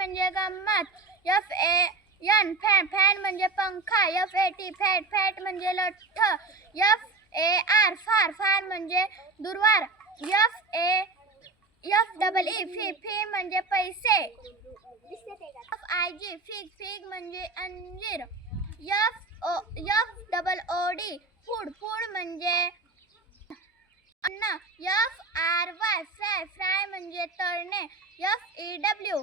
म्हणजे गंमत. FAN fan म्हणजे पंखा. FAT फॅट म्हणजे लठ्ठ. FAR म्हणजे दुर्वार. FEE फी म्हणजे पैसे. FIG फिग म्हणजे अंजीर. FOOD फूड म्हणजे अन्न. FRY फ्राय म्हणजे तळणे. FEW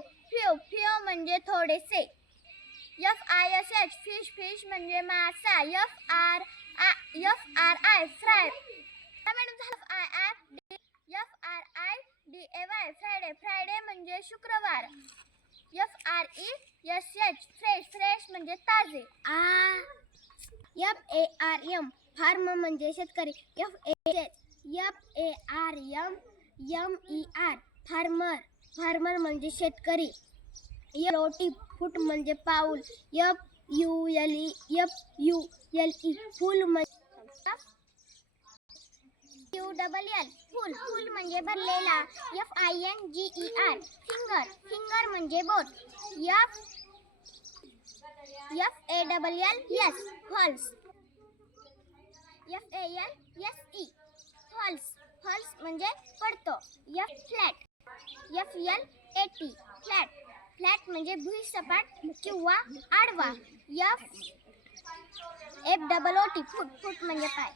म्हणजे थोडेसे. FISH फिश म्हणजे मासा. FRI fry. फ्रायडे म्हणजे शुक्रवार. FRESH फ्रेश म्हणजे ताजे. FARM फार्म म्हणजे शेतकरी. FARMER फार्मर म्हणजे शेतकरी. फूट म्हणजे पाऊल. FULE फूल म्हणजे फूल म्हणजे भरलेला. FINGER फिंगर म्हणजे बोट. FALLS false. फॉल्स म्हणजे पडतो. फ्लॅट म्हणजे भुईसपाट किंवा आडवा. FOOT फूट म्हणजे पाय.